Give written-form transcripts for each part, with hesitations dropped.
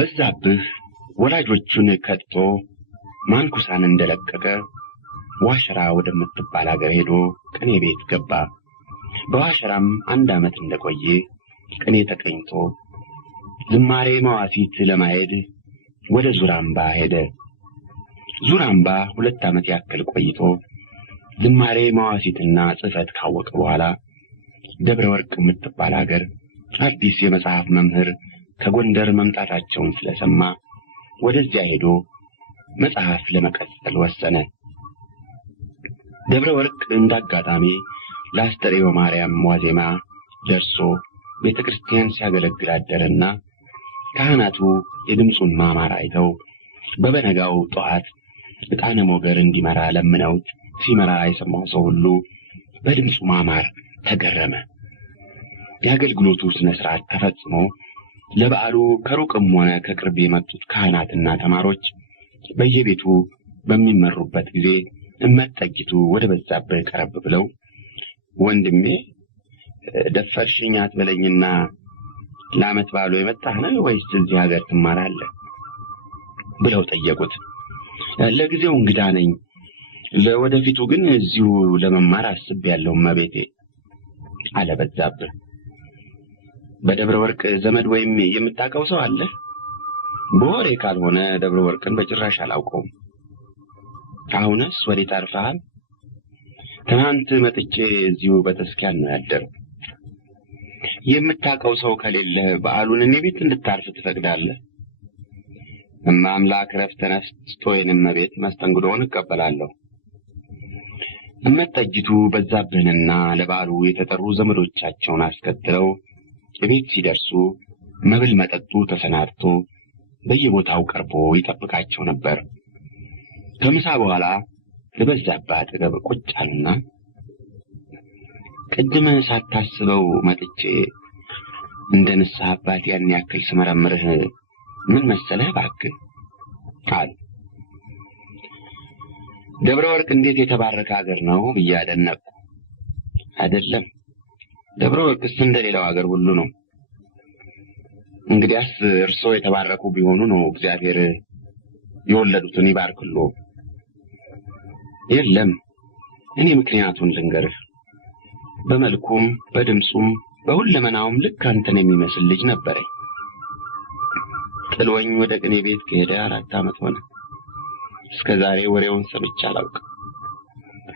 በዛብህ ወላጆቹን ከድቶ ማንኩሳን እንደለቀቀ ዋሸራ ወደምትባል ሀገር ሄዶ ቅኔ ቤት ገባ። በዋሸራም 1 ዓመት እንደቆየ ቅኔ ተቀኝቶ ዝማሬ መዋሲት ለማሄድ ወደ ዙራምባ ሄደ። ዙራምባ 2 ዓመት ያክል ቆይቶ ዝማሬ መዋሲትና ጽፈት ካወቀ በኋላ ደብረ ወርቅ የምትባል ሀገር አዲስ የመጽሐፍ መምህር ከጎንደር መምጣታቸውን ስለሰማ ወደዚያ ሄዶ መጽሐፍ ለመቀጠል ወሰነ። ደብረ ወርቅ እንዳጋጣሚ ለአስተርእዮ ማርያም ዋዜማ ደርሶ ቤተክርስቲያን ሲያገለግል አደረና ካህናቱ የድምጹን ማማር አይተው በበነጋው ጠዋት ዕጣነ ሞገር እንዲመራ ለምነውት ሲመራ የሰማው ሰው ሁሉ በድምጹ ማማር ተገረመ። የአገልግሎቱ ስነ ስርዓት ተፈጽሞ ለበዓሉ ከሩቅም ሆነ ከቅርብ የመጡት ካህናትና ተማሪዎች በየቤቱ በሚመሩበት ጊዜ እመጠጊቱ ወደ በዛብህ ቀረብ ብለው ወንድሜ ደፈርሽኝ አትበለኝና ለዓመት በዓሉ የመጣህ ነው ወይስ እዚህ ሀገር ትማራለህ ብለው ጠየቁት። ለጊዜው እንግዳ ነኝ፣ ለወደፊቱ ግን እዚሁ ለመማር አስቤያለሁ እመቤቴ አለ በዛብህ። በደብረ ወርቅ ዘመድ ወይም የምታውቀው ሰው አለ? በወሬ ካልሆነ ደብረ ወርቅን በጭራሽ አላውቀውም። አሁንስ ወዴት አርፈሃል? ትናንት መጥቼ እዚሁ በተስኪያን ነው ያደረው። የምታውቀው ሰው ከሌለ በዓሉን እኔ ቤት እንድታርፍ ትፈቅዳለህ? እማምላክ ረፍተ ነፍስ ስቶይንም ቤት መስተንግዶውን እቀበላለሁ። እመጠጅቱ በዛብህንና ለበዓሉ የተጠሩ ዘመዶቻቸውን አስከትለው ቤት ሲደርሱ መብል መጠጡ ተሰናድቶ በየቦታው ቀርቦ ይጠብቃቸው ነበር። ከምሳ በኋላ ለበዛብህ አጠገብ ቁጭ አሉና ቅድም ሳታስበው መጥቼ እንደ ንስሐ አባት ያን ያክል ስመረምርህ ምን መሰለህ እባክህ አሉ። ደብረ ወርቅ እንዴት የተባረከ ሀገር ነው ብዬ አደነቅኩ። አይደለም፣ ደብረ ወርቅስ እንደሌላው ሀገር ሁሉ ነው። እንግዲያስ እርሶ የተባረኩ ቢሆኑ ነው እግዚአብሔር የወለዱትን ይባርክሎ። የለም፣ እኔ ምክንያቱን ልንገርህ። በመልኩም በድምጹም በሁለመናውም ልክ አንተን የሚመስል ልጅ ነበረኝ። ጥሎኝ ወደ ቅኔ ቤት ከሄደ 4 ዓመት ሆነ። እስከዛሬ ወሬውን ሰምቼ አላውቅም።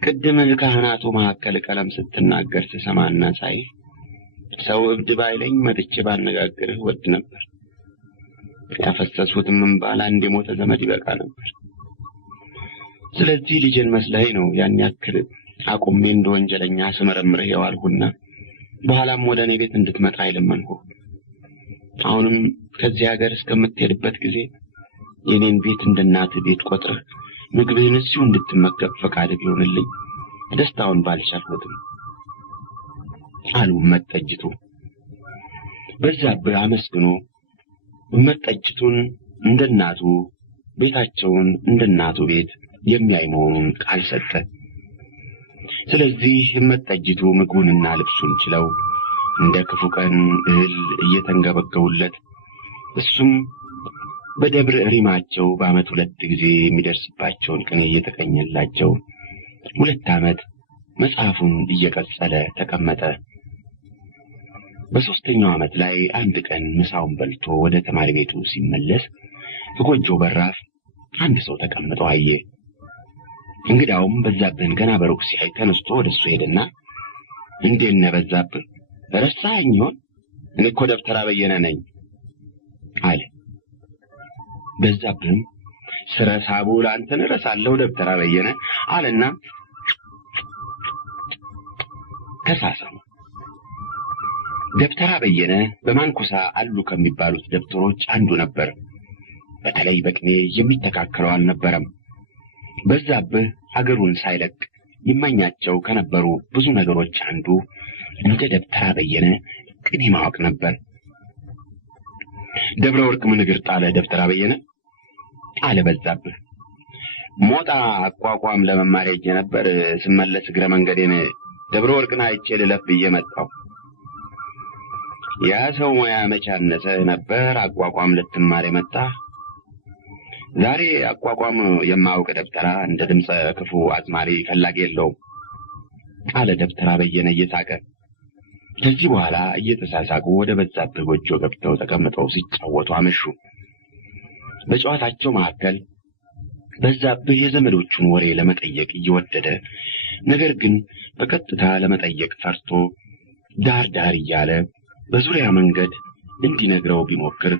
ቅድም ካህናቱ መካከል ቀለም ስትናገር ስሰማና ሳይ ሰው እብድ ባይለኝ መጥቼ ባነጋግርህ ወድ ነበር። ያፈሰሱትም እንባ ለአንድ የሞተ ዘመድ ይበቃ ነበር። ስለዚህ ልጅን መስለኸኝ ነው ያን ያክል አቁሜ እንደ ወንጀለኛ ስመረምርህ የዋልሁና በኋላም ወደ እኔ ቤት እንድትመጣ አይለመንኩህ። አሁንም ከዚህ ሀገር እስከምትሄድበት ጊዜ የኔን ቤት እንደ እናትህ ቤት ቆጥረህ ምግብህን እዚሁ እንድትመገብ ፈቃድ ቢሆንልኝ ደስታውን ባልቻልኩትም አሉ እመጠጅቱ። በዛብህ አመስግኖ እመጠጅቱን እንደ እናቱ ቤታቸውን እንደ እናቱ ቤት የሚያይ መሆኑን ቃል ሰጠ። ስለዚህ እመጠጅቱ ምግቡንና ልብሱን ችለው እንደ ክፉ ቀን እህል እየተንገበገቡለት እሱም በደብረ ሪማቸው በዓመት 2 ጊዜ የሚደርስባቸውን ቅኔ እየተቀኘላቸው 2 ዓመት መጽሐፉን እየቀጸለ ተቀመጠ። በ3ኛው ዓመት ላይ አንድ ቀን ምሳውን በልቶ ወደ ተማሪ ቤቱ ሲመለስ በጎጆ በራፍ አንድ ሰው ተቀምጦ አየ። እንግዳውም በዛብህን ገና በሩቅ ሲያይ ተነስቶ ወደሱ ሄደና እንዴት ነህ በዛብህ? ረሳኸኝ ይሆን? እኔ እኮ ደብተራ በየነ ነኝ አለ። በዛብህም ስረሳቡ ላንተን ረሳለሁ ደብተራ በየነ አለና ተሳሳሙ። ደብተራ በየነ በማንኩሳ አሉ ከሚባሉት ደብተሮች አንዱ ነበር። በተለይ በቅኔ የሚተካከለው አልነበረም። በዛብህ ሀገሩን ሳይለቅ ይመኛቸው ከነበሩ ብዙ ነገሮች አንዱ እንደ ደብተራ በየነ ቅኔ ማወቅ ነበር። ደብረ ወርቅ ምን እግር ጣለ ደብተራ በየነ አለ በዛብህ። ሞጣ አቋቋም ለመማር ሄጄ ነበር። ስመለስ እግረ መንገዴን ደብረ ወርቅን አይቼ ልለፍ ብዬ መጣሁ። ያ ሰው ሙያ መቻነሰ ነበር አቋቋም ልትማር የመጣ ዛሬ አቋቋም የማውቅ ደብተራ እንደ ድምፀ ክፉ አዝማሪ ፈላጊ የለውም አለ ደብተራ በየነ እየሳቀ። ከዚህ በኋላ እየተሳሳቁ ወደ በዛብህ ጎጆ ገብተው ተቀምጠው ሲጫወቱ አመሹ። በጨዋታቸው መካከል በዛብህ የዘመዶቹን ወሬ ለመጠየቅ እየወደደ ነገር ግን በቀጥታ ለመጠየቅ ፈርቶ ዳር ዳር እያለ በዙሪያ መንገድ እንዲነግረው ቢሞክር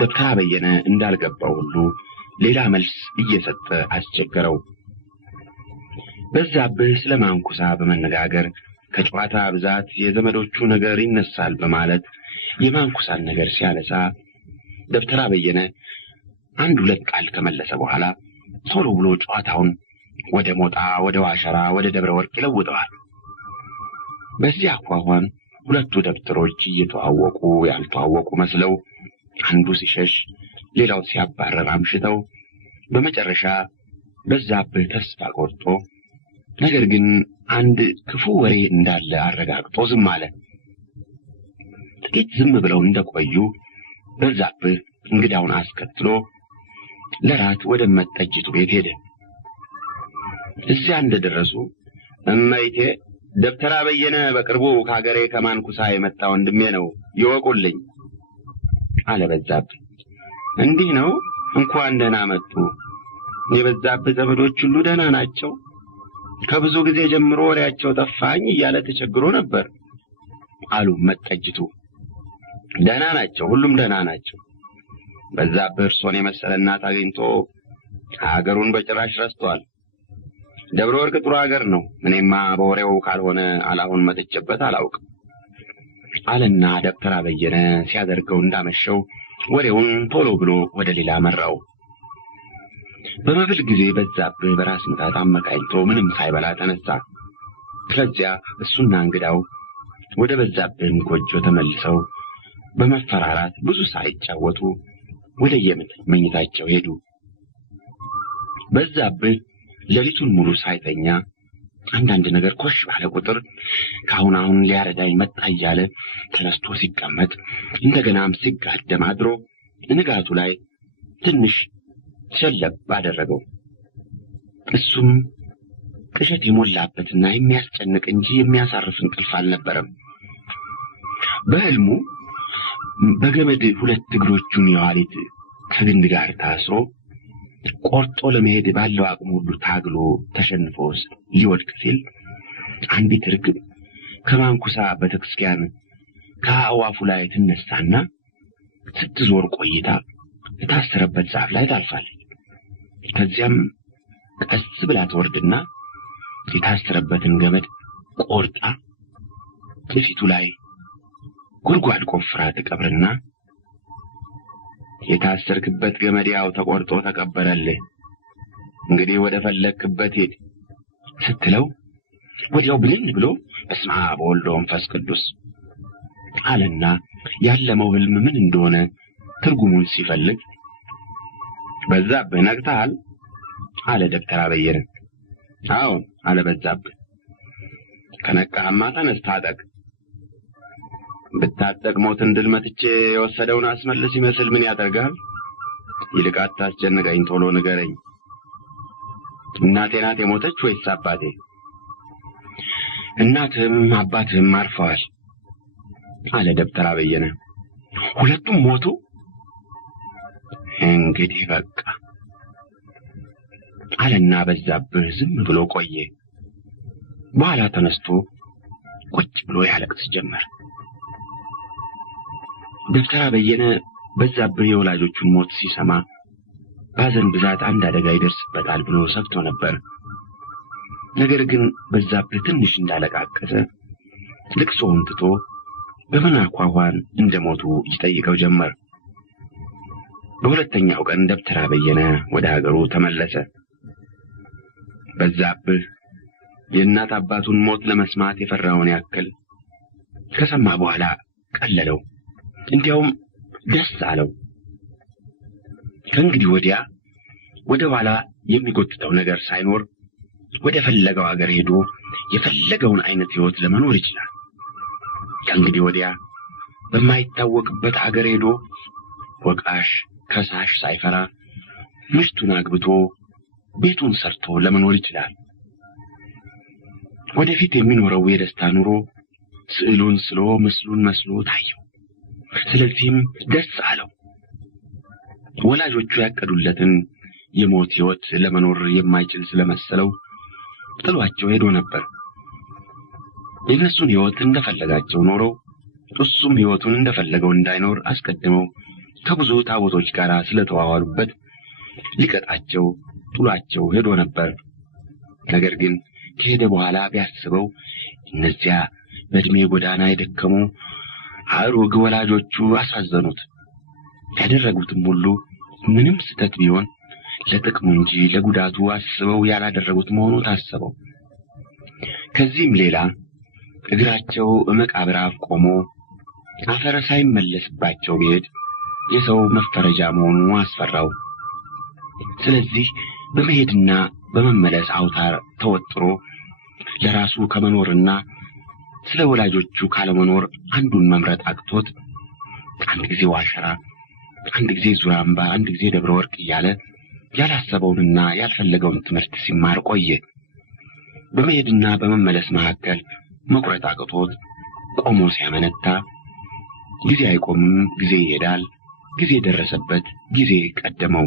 ደብተራ በየነ እንዳልገባው ሁሉ ሌላ መልስ እየሰጠ አስቸገረው። በዛብህ ስለማንኩሳ በመነጋገር ከጨዋታ ብዛት የዘመዶቹ ነገር ይነሳል በማለት የማንኩሳን ነገር ሲያነሳ ደብተራ በየነ አንድ ሁለት ቃል ከመለሰ በኋላ ቶሎ ብሎ ጨዋታውን ወደ ሞጣ፣ ወደ ዋሸራ፣ ወደ ደብረ ወርቅ ይለውጠዋል። በዚህ አኳኋን ሁለቱ ደብተሮች እየተዋወቁ ያልተዋወቁ መስለው አንዱ ሲሸሽ ሌላው ሲያባረር አምሽተው በመጨረሻ በዛብህ ተስፋ ቆርጦ ነገር ግን አንድ ክፉ ወሬ እንዳለ አረጋግጦ ዝም አለ። ጥቂት ዝም ብለው እንደቆዩ በዛብህ እንግዳውን አስከትሎ ለራት ወደ መጠጅቱ ቤት ሄደ። እዚያ እንደደረሱ እመይቴ ደብተራ በየነ በቅርቡ ከሀገሬ ከማንኩሳ የመጣ ወንድሜ ነው ይወቁልኝ አለ በዛብህ። እንዲህ ነው? እንኳን ደህና መጡ። የበዛብህ ዘመዶች ሁሉ ደህና ናቸው? ከብዙ ጊዜ ጀምሮ ወሬያቸው ጠፋኝ እያለ ተቸግሮ ነበር አሉ መጠጅቱ። ደህና ናቸው፣ ሁሉም ደህና ናቸው። በዛብህ እርሶን የመሰለ እናት አግኝቶ ሀገሩን በጭራሽ ረስቷል። ደብረ ወርቅ ጥሩ ሀገር ነው። እኔማ በወሬው ካልሆነ አላሁን መጥቼበት አላውቅም አለና ደብተራ በየነ ሲያደርገው እንዳመሸው ወሬውን ቶሎ ብሎ ወደ ሌላ መራው። በመብል ጊዜ በዛብህ በራስ ምታት አመካኝቶ ምንም ሳይበላ ተነሳ። ከዚያ እሱና እንግዳው ወደ በዛብህ ጎጆ ተመልሰው በመፈራራት ብዙ ሳይጫወቱ ወደ የመኝታቸው ሄዱ። በዛብህ ሌሊቱን ሙሉ ሳይተኛ አንዳንድ ነገር ኮሽ ባለ ቁጥር ካሁን ሊያረዳኝ መጣ እያለ ተነስቶ ሲቀመጥ እንደገናም ሲጋደም አድሮ ንጋቱ ላይ ትንሽ ሸለብ አደረገው። እሱም ቅዠት የሞላበትና የሚያስጨንቅ እንጂ የሚያሳርፍ እንቅልፍ አልነበረም። በህልሙ በገመድ ሁለት እግሮቹን የኋሊት ከግንድ ጋር ታስሮ ቆርጦ ለመሄድ ባለው አቅሙ ሁሉ ታግሎ ተሸንፎ ሊወድቅ ሲል አንዲት ርግብ ከማንኩሳ ቤተክርስቲያን ከአዋፉ ላይ ትነሳና ስትዞር ቆይታ የታሰረበት ዛፍ ላይ ታልፋለች። ከዚያም ቀስ ብላ ትወርድና የታሰረበትን ገመድ ቆርጣ ከፊቱ ላይ ጉድጓድ ቆፍራ ተቀብርና የታሰርክበት ገመድ ያው ተቆርጦ ተቀበረልህ፣ እንግዲህ ወደ ፈለክበት ሄድ ስትለው ወዲያው ብልን ብሎ በስመ አብ ወወልድ ወመንፈስ ቅዱስ አለና ያለመው ህልም ምን እንደሆነ ትርጉሙን ሲፈልግ በዛብህ ነቅተሃል አለ ደብተራ በየነ። አዎን አለ በዛብህ። ከነቃህማ ተነስ ታጠቅ። ብታጠቅ ሞትን ድል መትቼ የወሰደውን አስመልስ ይመስል ምን ያደርጋል? ይልቅ አታስጨንቀኝ፣ ቶሎ ንገረኝ። እናቴ ናት የሞተች ወይስ አባቴ? እናትህም አባትህም አርፈዋል አለ ደብተራ በየነ። ሁለቱም ሞቱ? እንግዲህ በቃ አለና በዛብህ ዝም ብሎ ቆየ። በኋላ ተነስቶ ቁጭ ብሎ ያለቅስ ጀመር። ደብተራ በየነ በዛብህ የወላጆቹን ሞት ሲሰማ ባዘን ብዛት አንድ አደጋ ይደርስበታል ብሎ ሰግቶ ነበር። ነገር ግን በዛብህ ትንሽ እንዳለቃቀሰ ልቅሶውን ትቶ በምን አኳኋን እንደሞቱ ይጠይቀው ጀመር። በሁለተኛው ቀን ደብተራ በየነ ወደ ሀገሩ ተመለሰ። በዛብህ የእናት አባቱን ሞት ለመስማት የፈራውን ያክል ከሰማ በኋላ ቀለለው፣ እንዲያውም ደስ አለው። ከእንግዲህ ወዲያ ወደ ኋላ የሚጎትተው ነገር ሳይኖር ወደ ፈለገው ሀገር ሄዶ የፈለገውን አይነት ህይወት ለመኖር ይችላል። ከእንግዲህ ወዲያ በማይታወቅበት አገር ሄዶ ወቃሽ ከሳሽ ሳይፈራ ምሽቱን አግብቶ ቤቱን ሰርቶ ለመኖር ይችላል። ወደፊት የሚኖረው የደስታ ኑሮ ስዕሉን ስሎ ምስሉን መስሎ ታየው። ስለዚህም ደስ አለው። ወላጆቹ ያቀዱለትን የሞት ሕይወት ለመኖር የማይችል ስለመሰለው ጥሏቸው ሄዶ ነበር። የእነሱን ሕይወት እንደፈለጋቸው ኖረው እሱም ሕይወቱን እንደፈለገው እንዳይኖር አስቀድመው ከብዙ ታቦቶች ጋር ስለተዋዋሉበት ሊቀጣቸው ጥሏቸው ሄዶ ነበር። ነገር ግን ከሄደ በኋላ ቢያስበው እነዚያ በዕድሜ ጎዳና የደከሙ አሮግ ወላጆቹ አሳዘኑት። ያደረጉትም ሁሉ ምንም ስህተት ቢሆን ለጥቅሙ እንጂ ለጉዳቱ አስበው ያላደረጉት መሆኑ ታሰበው። ከዚህም ሌላ እግራቸው መቃብር አፍ ቆሞ አፈር ሳይመለስባቸው ቢሄድ የሰው መፈረጃ መሆኑ አስፈራው። ስለዚህ በመሄድና በመመለስ አውታር ተወጥሮ ለራሱ ከመኖርና ስለ ወላጆቹ ካለመኖር አንዱን መምረጥ አቅቶት አንድ ጊዜ ዋሸራ፣ አንድ ጊዜ ዙራምባ፣ አንድ ጊዜ ደብረ ወርቅ እያለ ያላሰበውንና ያልፈለገውን ትምህርት ሲማር ቆየ። በመሄድና በመመለስ መካከል መቁረጥ አቅቶት ቆሞ ሲያመነታ ጊዜ አይቆምም፣ ጊዜ ይሄዳል። ጊዜ ደረሰበት፣ ጊዜ ቀደመው።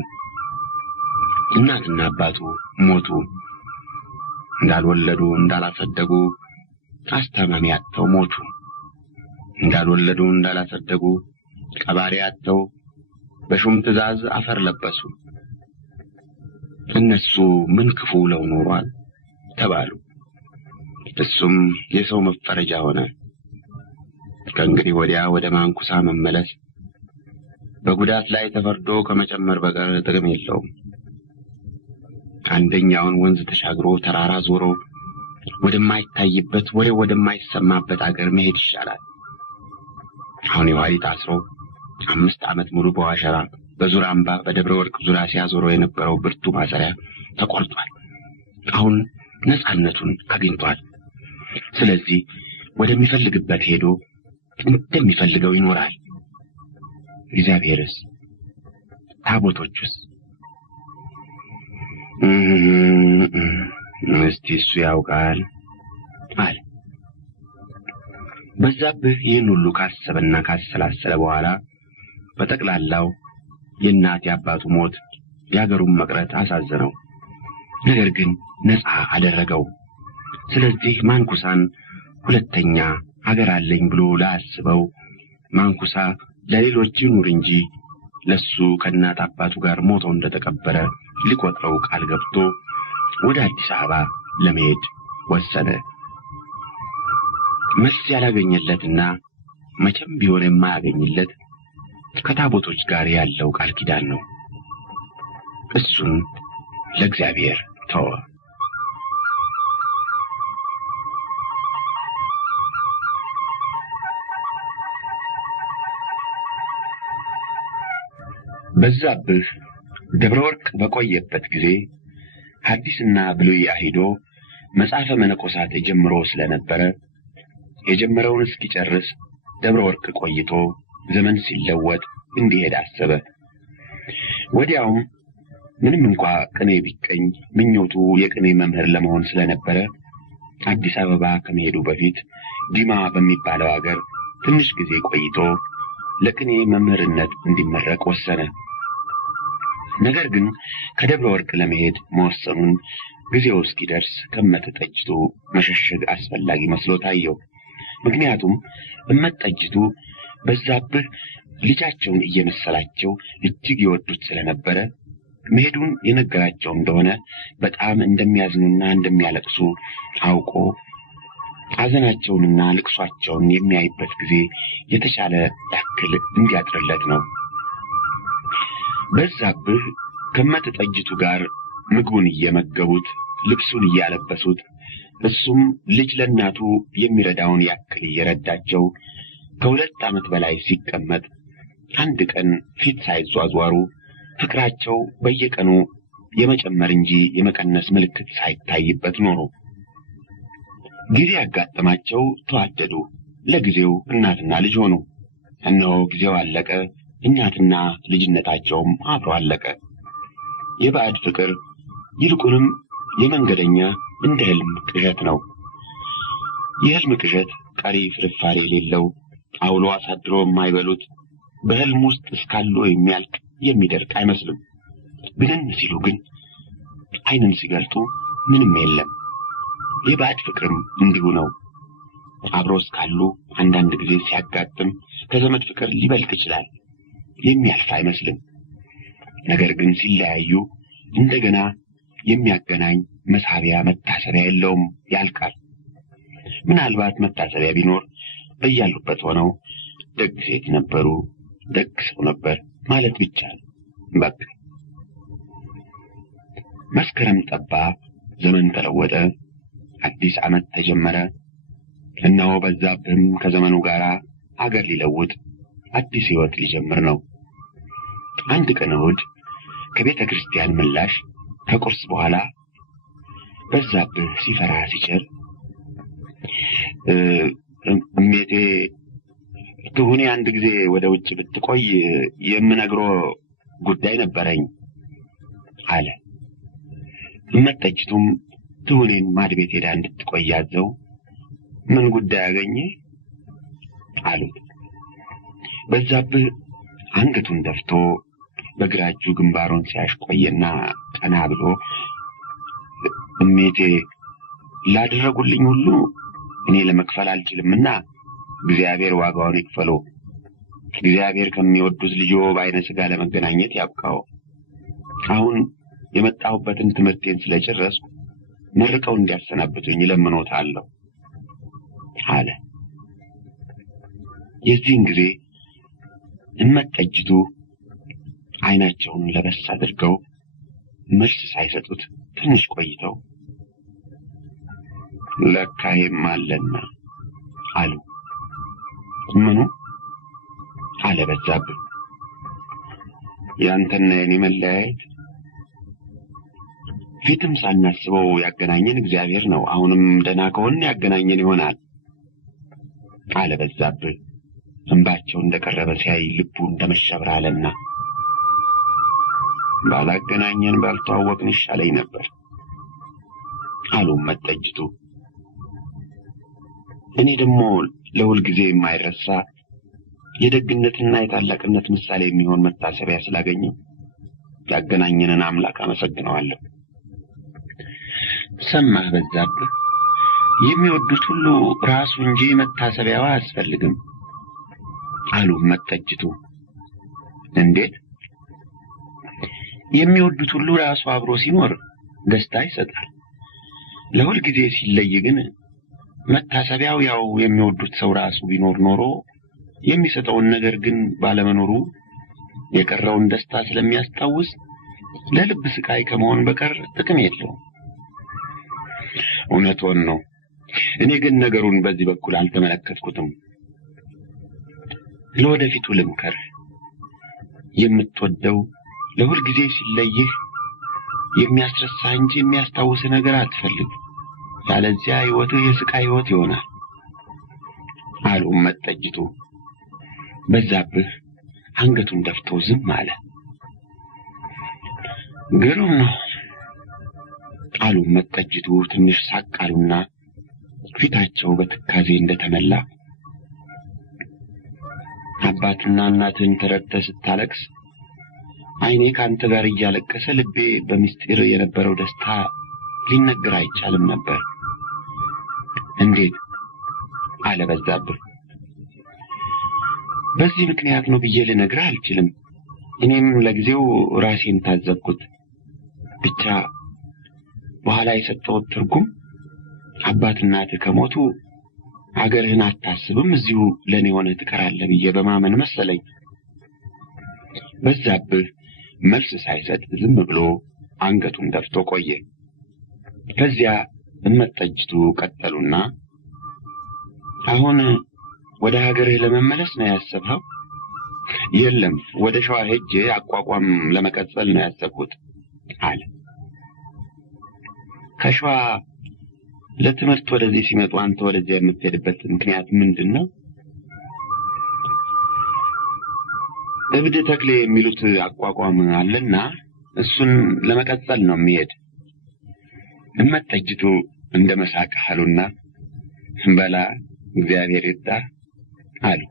እናትና አባቱ ሞቱ። እንዳልወለዱ እንዳላሰደጉ አስተማሚ አጥተው ሞቱ። እንዳልወለዱ እንዳላሰደጉ ቀባሪ አጥተው በሹም ትእዛዝ አፈር ለበሱ። እነሱ ምን ክፉ ለው ኖሯል ተባሉ። እሱም የሰው መፈረጃ ሆነ። ከእንግዲህ ወዲያ ወደ ማንኩሳ መመለስ በጉዳት ላይ ተፈርዶ ከመጨመር በቀር ጥቅም የለውም። አንደኛውን ወንዝ ተሻግሮ ተራራ ዞሮ ወደማይታይበት ወደማይሰማበት አገር መሄድ ይሻላል። አሁን የዋሊት አስሮ 5 ዓመት ሙሉ በዋሸራ በዙራምባ በደብረ ወርቅ ዙሪያ ሲያዞረው የነበረው ብርቱ ማሰሪያ ተቆርጧል። አሁን ነፃነቱን አግኝቷል። ስለዚህ ወደሚፈልግበት ሄዶ እንደሚፈልገው ይኖራል። እግዚአብሔርስ? ታቦቶቹስ? እስቲ እሱ ያውቃል አለ። በዛብህ ይህን ሁሉ ካሰበና ካሰላሰለ በኋላ በጠቅላላው የእናት የአባቱ ሞት የአገሩን መቅረት አሳዘነው። ነገር ግን ነፃ አደረገው። ስለዚህ ማንኩሳን ሁለተኛ አገር አለኝ ብሎ ላስበው ማንኩሳ ለሌሎች ይኑር እንጂ ለሱ ከእናት አባቱ ጋር ሞቶ እንደተቀበረ ሊቆጥረው ቃል ገብቶ ወደ አዲስ አበባ ለመሄድ ወሰነ። መልስ ያላገኘለትና መቼም ቢሆን የማያገኝለት ከታቦቶች ጋር ያለው ቃል ኪዳን ነው። እሱን ለእግዚአብሔር ተወ። በዛብህ ደብረ ወርቅ በቆየበት ጊዜ ሐዲስና ብሉይ አሂዶ መጽሐፈ መነኮሳት ጀምሮ ስለነበረ የጀመረውን እስኪጨርስ ደብረ ወርቅ ቆይቶ ዘመን ሲለወጥ እንዲሄድ አሰበ። ወዲያውም ምንም እንኳ ቅኔ ቢቀኝ ምኞቱ የቅኔ መምህር ለመሆን ስለነበረ አዲስ አበባ ከመሄዱ በፊት ዲማ በሚባለው አገር ትንሽ ጊዜ ቆይቶ ለቅኔ መምህርነት እንዲመረቅ ወሰነ። ነገር ግን ከደብረ ወርቅ ለመሄድ መወሰኑን ጊዜው እስኪደርስ ከመጠጅቱ መሸሸግ አስፈላጊ መስሎ ታየው። ምክንያቱም እመጠጅቱ በዛብህ ልጃቸውን እየመሰላቸው እጅግ ይወዱት ስለነበረ መሄዱን የነገራቸው እንደሆነ በጣም እንደሚያዝኑና እንደሚያለቅሱ አውቆ ሐዘናቸውንና ልቅሷቸውን የሚያይበት ጊዜ የተሻለ ያክል እንዲያጥርለት ነው። በዛብህ ከመጠጅቱ ጋር ምግቡን እየመገቡት ልብሱን እያለበሱት እሱም ልጅ ለእናቱ የሚረዳውን ያክል እየረዳቸው ከ2 ዓመት በላይ ሲቀመጥ አንድ ቀን ፊት ሳይዟዟሩ ፍቅራቸው በየቀኑ የመጨመር እንጂ የመቀነስ ምልክት ሳይታይበት ኖሮ ጊዜ ያጋጠማቸው ተዋደዱ። ለጊዜው እናትና ልጅ ሆኑ። እነሆ ጊዜው አለቀ። እናትና ልጅነታቸውም አብሮ አለቀ። የባዕድ ፍቅር ይልቁንም የመንገደኛ እንደ ህልም ቅዠት ነው። የህልም ቅዠት ቀሪ ፍርፋሪ የሌለው አውሎ አሳድሮ የማይበሉት በህልም ውስጥ እስካሉ የሚያልቅ የሚደርቅ አይመስልም። ብንን ሲሉ ግን ዓይንን ሲገልጡ ምንም የለም። የባዕድ ፍቅርም እንዲሁ ነው። አብሮ እስካሉ አንዳንድ ጊዜ ሲያጋጥም ከዘመድ ፍቅር ሊበልጥ ይችላል። የሚያልፍ አይመስልም። ነገር ግን ሲለያዩ እንደገና የሚያገናኝ መሳቢያ መታሰቢያ የለውም፣ ያልቃል። ምናልባት መታሰቢያ ቢኖር በያሉበት ሆነው ደግ ሴት ነበሩ፣ ደግ ሰው ነበር ማለት ብቻ ነው። በቃ መስከረም ጠባ፣ ዘመን ተለወጠ፣ አዲስ ዓመት ተጀመረ። እነሆ በዛብህም ከዘመኑ ጋር አገር ሊለውጥ አዲስ ሕይወት ሊጀምር ነው። አንድ ቀን እሑድ ከቤተ ክርስቲያን ምላሽ ከቁርስ በኋላ በዛብህ ሲፈራ ሲቸር እሜቴ ትሁኔ አንድ ጊዜ ወደ ውጭ ብትቆይ የምነግሮ ጉዳይ ነበረኝ አለ። እመጠጅቱም ትሁኔን ማድቤት ሄዳ እንድትቆይ ያዘው። ምን ጉዳይ አገኘ አሉት። በዛብህ አንገቱን ደፍቶ በግራ እጁ ግንባሩን ሲያሽቆየና ቀና ብሎ እሜቴ ላደረጉልኝ ሁሉ እኔ ለመክፈል አልችልምና እግዚአብሔር ዋጋውን ይክፈለው። እግዚአብሔር ከሚወዱት ልጆ በዓይነ ሥጋ ለመገናኘት ያብቃው። አሁን የመጣሁበትን ትምህርቴን ስለጨረስኩ መርቀው እንዲያሰናብቱኝ ለምኖታለሁ አለ። የዚህን ጊዜ እመጠጅቱ ዓይናቸውን ለበስ አድርገው መልስ ሳይሰጡት ትንሽ ቆይተው ለካሄም አለና አሉ። ምኑ አለ በዛብህ። ያንተና የኔ መለያየት ፊትም ሳናስበው ያገናኘን እግዚአብሔር ነው። አሁንም ደህና ከሆነ ያገናኘን ይሆናል አለ በዛብህ። እንባቸው እንደቀረበ ሲያይ ልቡ እንደመሸበር አለና ባላገናኘን ባልተዋወቅን ይሻለኝ ነበር አሉ መጠጅቱ። እኔ ደግሞ ለሁል ጊዜ የማይረሳ የደግነትና የታላቅነት ምሳሌ የሚሆን መታሰቢያ ስላገኘው ያገናኘንን አምላክ አመሰግነዋለሁ። ሰማህ በዛብህ፣ የሚወዱት ሁሉ ራሱ እንጂ መታሰቢያው አያስፈልግም አሉ መጠጅቱ። እንዴት? የሚወዱት ሁሉ ራሱ አብሮ ሲኖር ደስታ ይሰጣል። ለሁል ጊዜ ሲለይ ግን መታሰቢያው ያው የሚወዱት ሰው ራሱ ቢኖር ኖሮ የሚሰጠውን ነገር ግን ባለመኖሩ የቀረውን ደስታ ስለሚያስታውስ ለልብ ስቃይ ከመሆን በቀር ጥቅም የለውም። እውነቱን ነው። እኔ ግን ነገሩን በዚህ በኩል አልተመለከትኩትም። ለወደፊቱ ልምከር። የምትወደው ለሁል ጊዜ ሲለይህ የሚያስረሳ እንጂ የሚያስታውስ ነገር አትፈልግ፣ ያለዚያ ሕይወትህ የስቃይ ሕይወት ይሆናል አሉ መጠጅቱ። በዛብህ አንገቱን ደፍቶ ዝም አለ። ግሩም ነው አሉ መጠጅቱ። ትንሽ ሳቅ አሉና ፊታቸው በትካዜ እንደተመላ አባትና እናትን ተረድተህ ስታለቅስ ዓይኔ ካንተ ጋር እያለቀሰ ልቤ በምስጢር የነበረው ደስታ ሊነገር አይቻልም ነበር። እንዴት አለ በዛብህ። በዚህ ምክንያት ነው ብዬ ልነግርህ አልችልም። እኔም ለጊዜው ራሴን ታዘብኩት። ብቻ በኋላ የሰጠሁት ትርጉም አባትና እናትህ ከሞቱ አገርህን አታስብም፣ እዚሁ ለኔ ሆነህ ትቀራለህ ብዬ በማመን መሰለኝ። በዛብህ መልስ ሳይሰጥ ዝም ብሎ አንገቱን ደፍቶ ቆየ። ከዚያ እመጠጅቱ ቀጠሉና አሁን ወደ ሀገርህ ለመመለስ ነው ያሰብኸው? የለም፣ ወደ ሸዋ ሄጄ አቋቋም ለመቀጠል ነው ያሰብኩት አለ። ከሸዋ ለትምህርት ወደዚህ ሲመጡ አንተ ወደዚያ የምትሄድበት ምክንያት ምንድን ነው? እብድ ተክሌ የሚሉት አቋቋም አለና እሱን ለመቀጠል ነው የሚሄድ። እመጠጅቱ እንደ መሳቅ አሉና በላ እግዚአብሔር ይርዳ አሉ።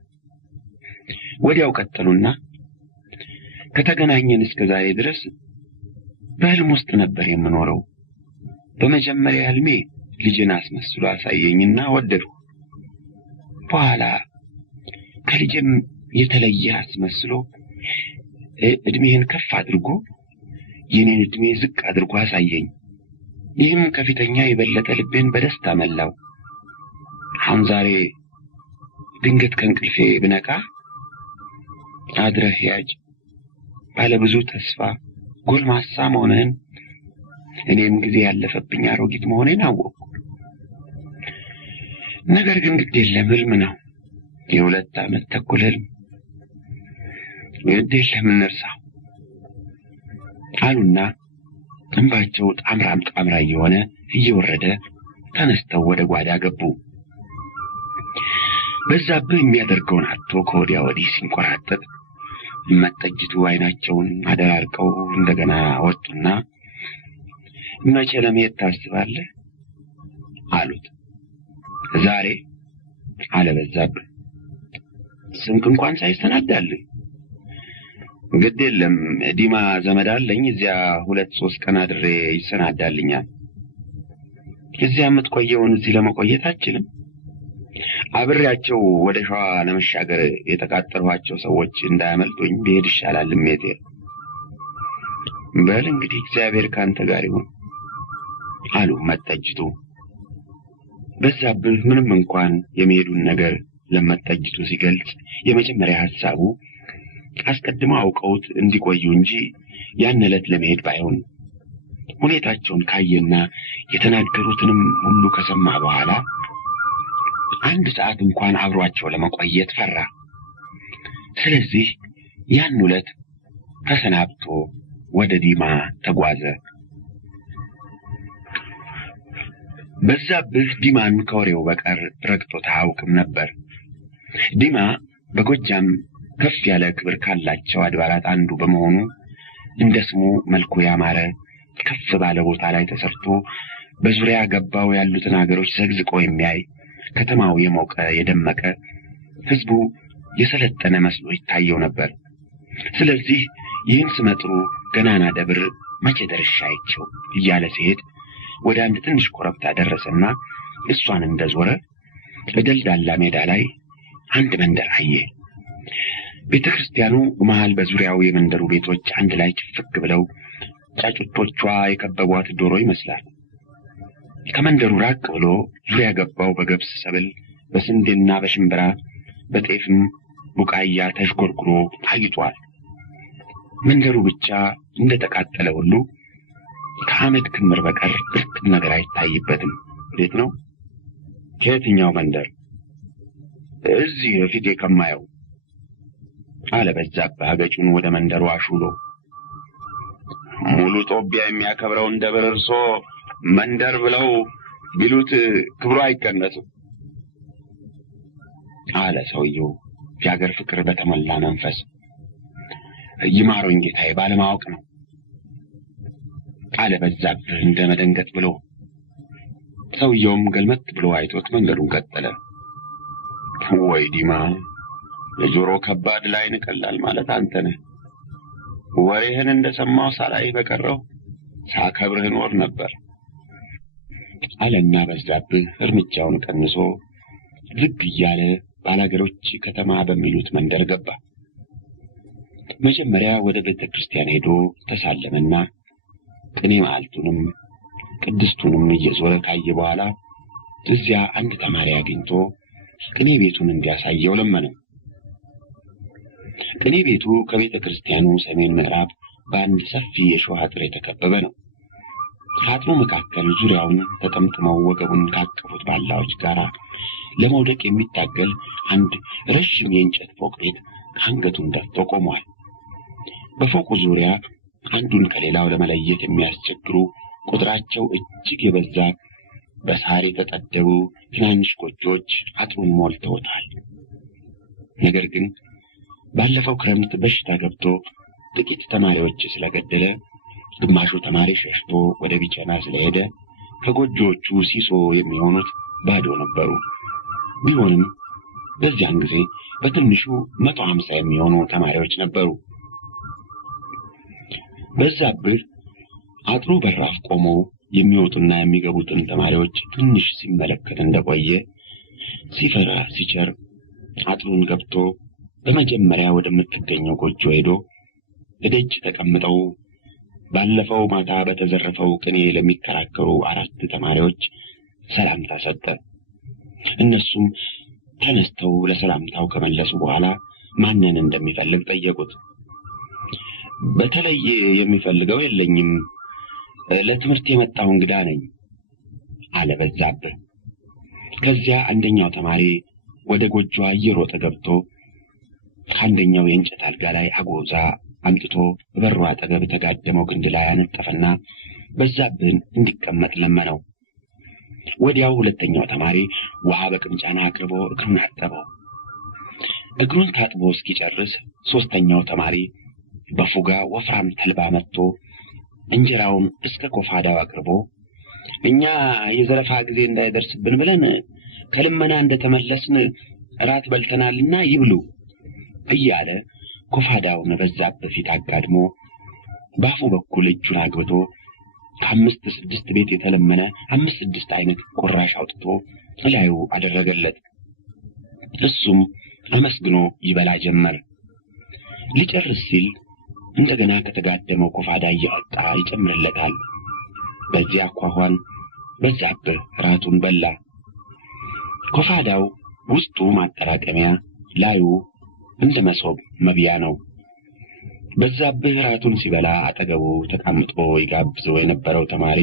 ወዲያው ቀጠሉና ከተገናኘን እስከ ዛሬ ድረስ በህልም ውስጥ ነበር የምኖረው። በመጀመሪያ ህልሜ ልጅን አስመስሎ አሳየኝና ወደድኩ። በኋላ ከልጅም የተለየ አስመስሎ እድሜን ከፍ አድርጎ የኔን እድሜ ዝቅ አድርጎ አሳየኝ። ይህም ከፊተኛ የበለጠ ልቤን በደስታ መላው። አሁን ዛሬ ድንገት ከእንቅልፌ ብነቃ አድረህ ያጅ ባለ ብዙ ተስፋ ጎልማሳ መሆንህን እኔም ጊዜ ያለፈብኝ አሮጊት መሆኔን አወቅኩ። ነገር ግን ግድ የለም ህልም ነው፣ የ2 ዓመት ተኩል ህልም። ግድ የለም እንርሳው አሉና እንባቸው ጣምራ እየሆነ እየወረደ ተነስተው ወደ ጓዳ ገቡ። በዛብህ የሚያደርገውን አጥቶ ከወዲያ ወዲህ ሲንቆራጠጥ እመጠጅቱ አይናቸውን አደራርቀው እንደገና ወጡና መቼ ለመሄድ ታስባለህ አሉት። ዛሬ አለ በዛብህ። ስንቅ እንኳን ሳይሰናዳልህ? ግድ የለም ዲማ ዘመድ አለኝ፣ እዚያ 2-3 ቀን አድሬ ይሰናዳልኛል። እዚያ የምትቆየውን እዚህ ለመቆየት አልችልም። አብሬያቸው ወደ ሸዋ ለመሻገር የተቃጠሯቸው ሰዎች እንዳያመልጡኝ ብሄድ ይሻላል ሜቴ። በል እንግዲህ እግዚአብሔር ካንተ ጋር ይሁን አሉ መጠጅቱ። በዛብህ ምንም እንኳን የሚሄዱን ነገር ለመጠጅቱ ሲገልጽ የመጀመሪያ ሐሳቡ አስቀድመው አውቀውት እንዲቆዩ እንጂ ያን ዕለት ለመሄድ ባይሆን ሁኔታቸውን ካየና የተናገሩትንም ሁሉ ከሰማ በኋላ 1 ሰዓት እንኳን አብሯቸው ለመቆየት ፈራ። ስለዚህ ያን ዕለት ተሰናብቶ ወደ ዲማ ተጓዘ። በዛብህ ዲማን ከወሬው በቀር ረግጦት አያውቅም ነበር። ዲማ በጎጃም ከፍ ያለ ክብር ካላቸው አድባራት አንዱ በመሆኑ እንደ ስሙ መልኩ ያማረ ከፍ ባለ ቦታ ላይ ተሰርቶ በዙሪያ ገባው ያሉትን ሀገሮች ዘግዝቆ የሚያይ ከተማው የሞቀ የደመቀ ህዝቡ የሰለጠነ መስሎ ይታየው ነበር። ስለዚህ ይህን ስመጥሩ ገናና ደብር መቼ ደርሻቸው እያለ ሲሄድ ወደ አንድ ትንሽ ኮረብታ ደረሰና እሷን እንደዞረ በደልዳላ ሜዳ ላይ አንድ መንደር አየ። ቤተክርስቲያኑ መሃል በዙሪያው የመንደሩ ቤቶች አንድ ላይ ጭፍቅ ብለው ጫጩቶቿ የከበቧት ዶሮ ይመስላል። ከመንደሩ ራቅ ብሎ ዙሪያ ገባው በገብስ ሰብል በስንዴና በሽምብራ በጤፍም ቡቃያ ተሽጎርጉሮ ታይቷል። መንደሩ ብቻ እንደተቃጠለ ሁሉ ከአመድ ክምር በቀር እርጥብ ነገር አይታይበትም። እንዴት ነው? ከየትኛው መንደር? እዚህ በፊቴ ከማየው አለ በዛብህ አገጩን ወደ መንደሩ አሹሎ። ሙሉ ጦቢያ የሚያከብረውን ደብር እርሶ መንደር ብለው ቢሉት ክብሩ አይቀነስም አለ ሰውየው የአገር ፍቅር በተሞላ መንፈስ። ይማሩኝ ጌታዬ፣ ባለማወቅ ነው አለ በዛብህ እንደ መደንገጥ ብሎ። ሰውየውም ገልመት ብሎ አይቶት መንገዱን ቀጠለ። ወይ ዲማ፣ ለጆሮ ከባድ ላይ ንቀላል ማለት አንተ ነህ። ወሬህን እንደሰማው ሳላይ በቀረው ሳከብርህ ኖር ነበር አለና በዛብህ እርምጃውን ቀንሶ ዝግ እያለ ባላገሮች ከተማ በሚሉት መንደር ገባ። መጀመሪያ ወደ ቤተክርስቲያን ሄዶ ተሳለመና ቅኔ ማልቱንም ቅድስቱንም እየዞረ ካየ በኋላ እዚያ አንድ ተማሪ አግኝቶ ቅኔ ቤቱን እንዲያሳየው ለመነው። ቅኔ ቤቱ ከቤተክርስቲያኑ ሰሜን ምዕራብ በአንድ ሰፊ የሾህ አጥር የተከበበ ነው። ከአጥሩ መካከል ዙሪያውን ተጠምጥመው ወገቡን ካቀፉት ባላዎች ጋር ለመውደቅ የሚታገል አንድ ረዥም የእንጨት ፎቅ ቤት አንገቱን ደፍቶ ቆሟል። በፎቁ ዙሪያ አንዱን ከሌላው ለመለየት የሚያስቸግሩ ቁጥራቸው እጅግ የበዛ በሳር የተጠደቡ ትናንሽ ጎጆዎች አጥሩን ሞልተውታል። ነገር ግን ባለፈው ክረምት በሽታ ገብቶ ጥቂት ተማሪዎች ስለገደለ ግማሹ ተማሪ ሸሽቶ ወደ ቢቸና ስለሄደ ከጎጆዎቹ ሲሶ የሚሆኑት ባዶ ነበሩ። ቢሆንም በዚያን ጊዜ በትንሹ 150 የሚሆኑ ተማሪዎች ነበሩ። በዛብህ አጥሩ በራፍ ቆሞ የሚወጡና የሚገቡትን ተማሪዎች ትንሽ ሲመለከት እንደቆየ ሲፈራ ሲቸር አጥሩን ገብቶ በመጀመሪያ ወደምትገኘው ጎጆ ሄዶ እደጅ ተቀምጠው ባለፈው ማታ በተዘረፈው ቅኔ ለሚከራከሩ 4 ተማሪዎች ሰላምታ ሰጠ። እነሱም ተነስተው ለሰላምታው ከመለሱ በኋላ ማንን እንደሚፈልግ ጠየቁት። በተለይ የሚፈልገው የለኝም፣ ለትምህርት የመጣው እንግዳ ነኝ አለ በዛብህ። ከዚያ አንደኛው ተማሪ ወደ ጎጆዋ እየሮጠ ገብቶ ከአንደኛው የእንጨት አልጋ ላይ አጎዛ አምጥቶ በበሩ አጠገብ ተጋደመው ግንድ ላይ አነጠፈና በዛብህን እንዲቀመጥ ለመነው። ወዲያው ሁለተኛው ተማሪ ውሃ በቅምጫና አቅርቦ እግሩን አጠበው። እግሩን ታጥቦ እስኪጨርስ ሶስተኛው ተማሪ በፉጋ ወፍራም ተልባ መጥቶ እንጀራውን እስከ ኮፋዳው አቅርቦ እኛ የዘረፋ ጊዜ እንዳይደርስብን ብለን ከልመና እንደተመለስን ራት በልተናልና ይብሉ እያለ ኮፋዳውን በዛብህ ፊት አጋድሞ ባፉ በኩል እጁን አግብቶ ከ5 6 ቤት የተለመነ 5 6 አይነት ቁራሽ አውጥቶ ላዩ አደረገለት። እሱም አመስግኖ ይበላ ጀመር። ሊጨርስ ሲል እንደገና ከተጋደመው ኮፋዳ እያወጣ ይጨምርለታል። በዚያ አኳኋን በዛብህ ራቱን በላ። ኮፋዳው ውስጡ ማጠራቀሚያ ላዩ እንደ መሶብ መብያ ነው። በዛብህ ራቱን ሲበላ አጠገቡ ተቀምጦ ይጋብዘው የነበረው ተማሪ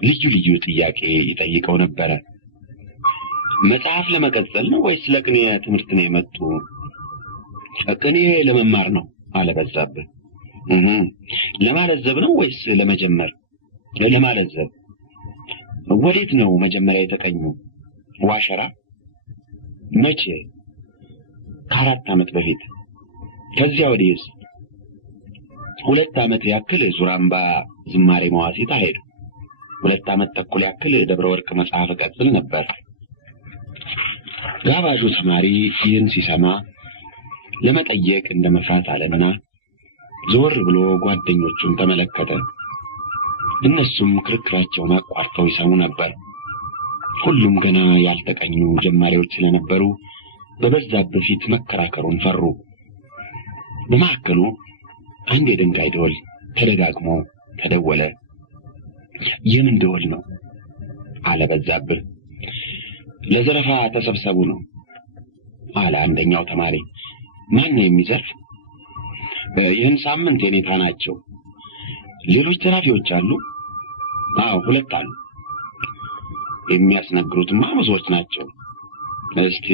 ልዩ ልዩ ጥያቄ ይጠይቀው ነበር። መጽሐፍ ለመቀጠል ነው ወይስ ለቅኔ ትምህርት ነው የመጡ? ቅኔ ለመማር ነው አለ በዛብህ። ለማለዘብ ነው ወይስ ለመጀመር? ለማለዘብ። ወዴት ነው መጀመሪያ የተቀኙ? ዋሸራ። መቼ? ከ4 ዓመት በፊት። ከዚያ ወዲህስ? 2 ዓመት ያክል ዙራምባ ዝማሬ መዋሲት ሄዱ። 2 ዓመት ተኩል ያክል ደብረ ወርቅ መጽሐፍ ቀጽል ነበር። ጋባዡ ተማሪ ይህን ሲሰማ ለመጠየቅ እንደመፍራት አለና ዞር ብሎ ጓደኞቹን ተመለከተ። እነሱም ክርክራቸውን አቋርጠው ይሰሙ ነበር። ሁሉም ገና ያልተቀኙ ጀማሪዎች ስለነበሩ በበዛብህ ፊት መከራከሩን ፈሩ። በመካከሉ አንድ የድንጋይ ደወል ተደጋግሞ ተደወለ። የምን ደወል ነው አለ በዛብህ። ለዘረፋ ተሰብሰቡ ነው አለ አንደኛው ተማሪ። ማን ነው የሚዘርፍ? ይህን ሳምንት የኔታ ናቸው። ሌሎች ዘራፊዎች አሉ? አዎ 2 አሉ። የሚያስነግሩትማ ብዙዎች ናቸው። እስቲ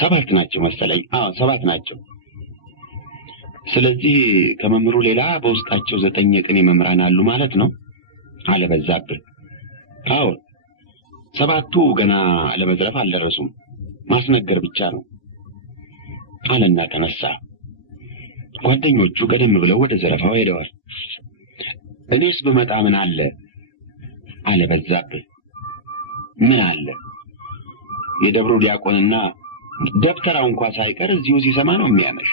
7 ናቸው መሰለኝ። አዎ 7 ናቸው። ስለዚህ ከመምሩ ሌላ በውስጣቸው 9 የቅኔ መምህራን አሉ ማለት ነው አለ በዛብህ። አዎ 7ቱ ገና ለመዝረፍ አልደረሱም፣ ማስነገር ብቻ ነው አለና ተነሳ። ጓደኞቹ ቀደም ብለው ወደ ዘረፋው ሄደዋል። እኔስ በመጣ ምን አለ በዛብህ። ምን አለ? የደብሩ ዲያቆንና ደብተራው እንኳን ሳይቀር እዚሁ ሲሰማ ነው የሚያመሽ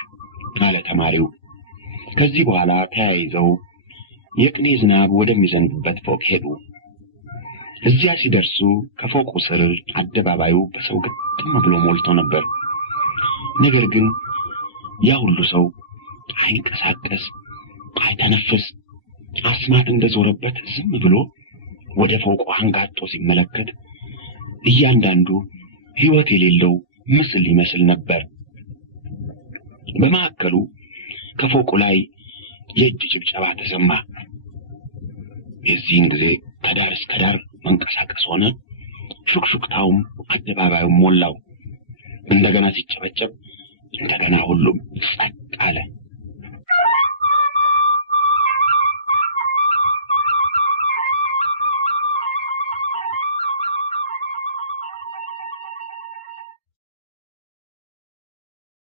አለ ተማሪው። ከዚህ በኋላ ተያይዘው የቅኔ ዝናብ ወደሚዘንብበት ፎቅ ሄዱ። እዚያ ሲደርሱ ከፎቁ ስር አደባባዩ በሰው ግጥም ብሎ ሞልቶ ነበር። ነገር ግን ያ ሁሉ ሰው አይንቀሳቀስ፣ አይተነፍስ፣ አስማት እንደዞረበት ዝም ብሎ ወደ ፎቁ አንጋጦ ሲመለከት እያንዳንዱ ሕይወት የሌለው ምስል ይመስል ነበር። በመካከሉ ከፎቁ ላይ የእጅ ጭብጨባ ተሰማ። የዚህን ጊዜ ከዳር እስከ ዳር መንቀሳቀስ ሆነ። ሹክሹክታውም አደባባዩን ሞላው። እንደገና ሲጨበጨብ እንደገና ሁሉም ጸጥ አለ።